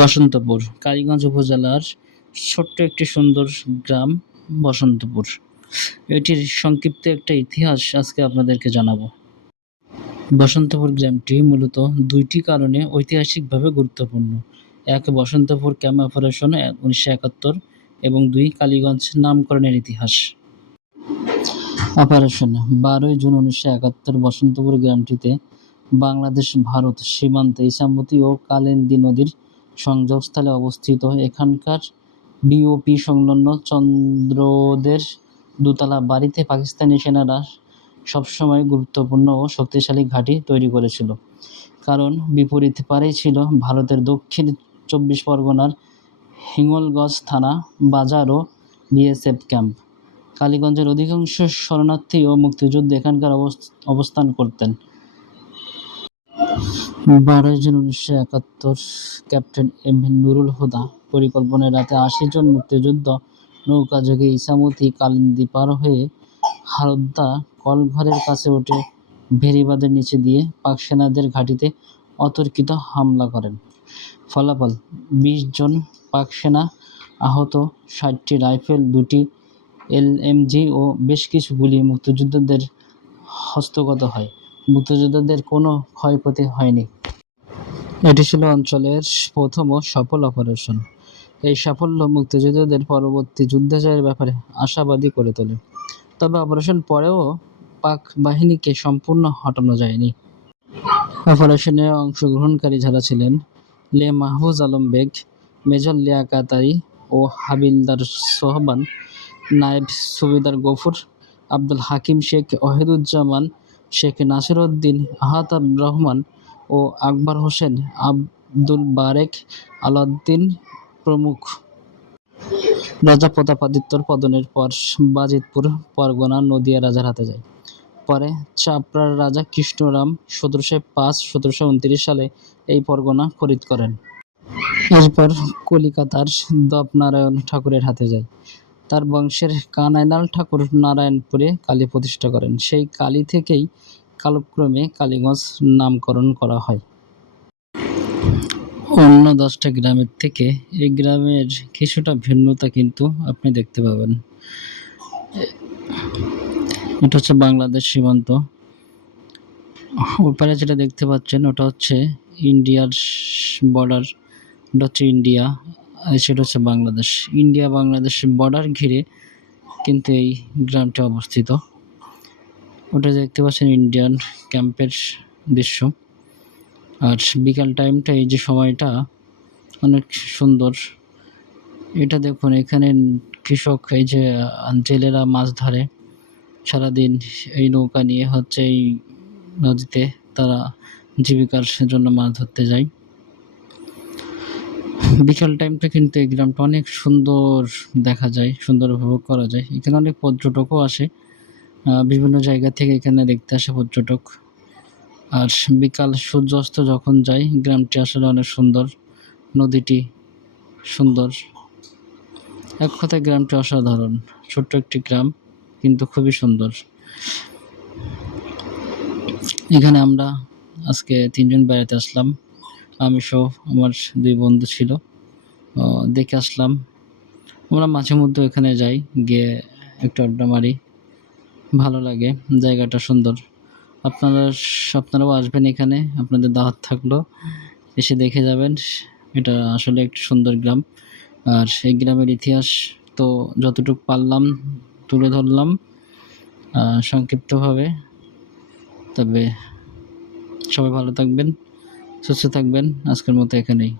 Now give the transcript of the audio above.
বসন্তপুর কালীগঞ্জ উপজেলার ছোট্ট একটি সুন্দর গ্রাম বসন্তপুর। এটির সংক্ষিপ্ত একটা ইতিহাস আজকে আপনাদেরকে জানাবো। বসন্তপুর গ্রামটি মূলত দুইটি কারণে ঐতিহাসিকভাবে গুরুত্বপূর্ণ। এক, বসন্তপুর ক্যাম্প অপারেশন 1971 এবং 2, কালীগঞ্জ নামকরণের ইতিহাস। অপারেশন 12 জুন 1971 বসন্তপুর গ্রামটিতে বাংলাদেশ ভারত সীমান্তে ইছামতি ও কালিন্দী নদীর সংযোগস্থলে অবস্থিত এখানকার বিওপি সংলগ্ন চন্দ্রদের দোতলা বাড়িতে পাকিস্তানি সেনারা সবসময় গুরুত্বপূর্ণ ও শক্তিশালী ঘাঁটি তৈরি করেছিল, কারণ বিপরীত পারেই ছিল ভারতের দক্ষিণ 24 পরগনার হিঙ্গলগঞ্জ থানা বাজার ও বিএসএফ ক্যাম্প। কালীগঞ্জের অধিকাংশ শরণার্থী ও মুক্তিযোদ্ধা এখানকার অবস্থান করতেন। 12 June 1971 captain M Nurul Huda পরিকল্পনায় রাতে 80 জন মুক্তিযোদ্ধা নৌকাযোগে ইছামতি কালিন্দী পার হয়ে হারোদ্দা কলঘরের কাছে উঠে ভেড়িবাঁধের নিচে দিয়ে পাক সেনাদের ঘাঁটিতে অতর্কিত হামলা করেন। ফলাফল: 20 জন পাক সেনা আহত, 60টি রাইফেল, 2টি এলএমজি ও বেশ কিছু গুলি মুক্তিযোদ্ধাদের হস্তগত হয়। মুক্তিযোদ্ধাদের কোনো ক্ষয়ক্ষতি হয়নি। এটি ছিল অঞ্চলের প্রথম ও সফল অপারেশন। এই সাফল্য মুক্তিযোদ্ধাদের পরবর্তী যুদ্ধে জয়ের ব্যাপারে আশাবাদী করে তোলে। তবে অপারেশন পরেও পাক বাহিনীকে সম্পূর্ণ হটানো যায়নি। অপারেশনে অংশগ্রহণকারী যারা ছিলেন: লে মাহফুজ আলম বেগ, মেজর লিয়াকাত আলী ও হাবিলদার সোহবান, নায়েব সুবেদার গফুর, আব্দুল হাকিম শেখ, ওয়াহিদুজ্জামান শেখ, নাসির উদ্দিন, আহতাব রহমান ও আকবর হোসেন, আব্দুল বারেক, আলাউদ্দিন প্রমুখ। রাজা প্রতাপাদিত্যর পতনের পর বাজিতপুর পরগনা নদিয়া রাজার হাতে যায়। পরে চাপড়ার রাজা কৃষ্ণরাম 1705-1729 সালে এই পরগনা খরিদ করেন। এরপর কলিকাতার দেবনারায়ণ ঠাকুরের হাতে যায়। তার বংশের কানাইলাল ঠাকুর নারায়ণপুরে কালী প্রতিষ্ঠা করেন। সেই কালী থেকেই কালক্রমে কালীগঞ্জ নামকরণ করা হয়। অন্য 10টা গ্রামের থেকে এই গ্রামের কিছুটা ভিন্নতা কিন্তু আপনি দেখতে পাবেন। এটা হচ্ছে বাংলাদেশ সীমান্ত। ওপারে যেটা দেখতে পাচ্ছেন ওটা হচ্ছে ইন্ডিয়ার বর্ডার, ওটা হচ্ছে ইন্ডিয়া, আর সেটা হচ্ছে বাংলাদেশ। ইন্ডিয়া বাংলাদেশ বর্ডার ঘিরে কিন্তু এই গ্রামটি অবস্থিত। ওটা দেখতে পাচ্ছেন ইন্ডিয়ান ক্যাম্পের দৃশ্য। আর বিকাল টাইমটা, এই যে সময়টা অনেক সুন্দর। এটা দেখুন, এখানে কৃষক, এই যে জেলেরা মাছ ধরে সারাদিন, এই নৌকা নিয়ে হচ্ছে এই নদীতে তারা জীবিকার জন্য মাছ ধরতে যায়। বিকাল টাইমটা কিন্তু এই গ্রামটা অনেক সুন্দর দেখা যায়, সুন্দর উপভোগ করা যায়। এখানে অনেক পর্যটকও আসে, বিভিন্ন জায়গা থেকে এখানে দেখতে আসে পর্যটক। আর বিকাল সূর্যাস্ত যখন যায়, গ্রামটি আসলে অনেক সুন্দর, নদীটি সুন্দর। এক কথায় গ্রামটি অসাধারণ। ছোট্ট একটি গ্রাম, কিন্তু খুবই সুন্দর। এখানে আমরা আজকে 3 জন বেড়াতে আসলাম। আমি সহ আমার 2 বন্ধু ছিল, দেখে আসলাম। আমরা মাঝে মধ্যে এখানে যাই, গিয়ে একটু আড্ডা মারি, ভালো লাগে, জায়গাটা সুন্দর। আপনারাও আসবেন এখানে, আপনাদের দাওয়াত থাকলো, এসে দেখে যাবেন। এটা আসলে একটি সুন্দর গ্রাম। আর এই গ্রামের ইতিহাস তো যতটুকু পারলাম তুলে ধরলাম সংক্ষিপ্তভাবে। তবে সবাই ভালো থাকবেন, সুস্থ থাকবেন। আজকের মতো এখানেই।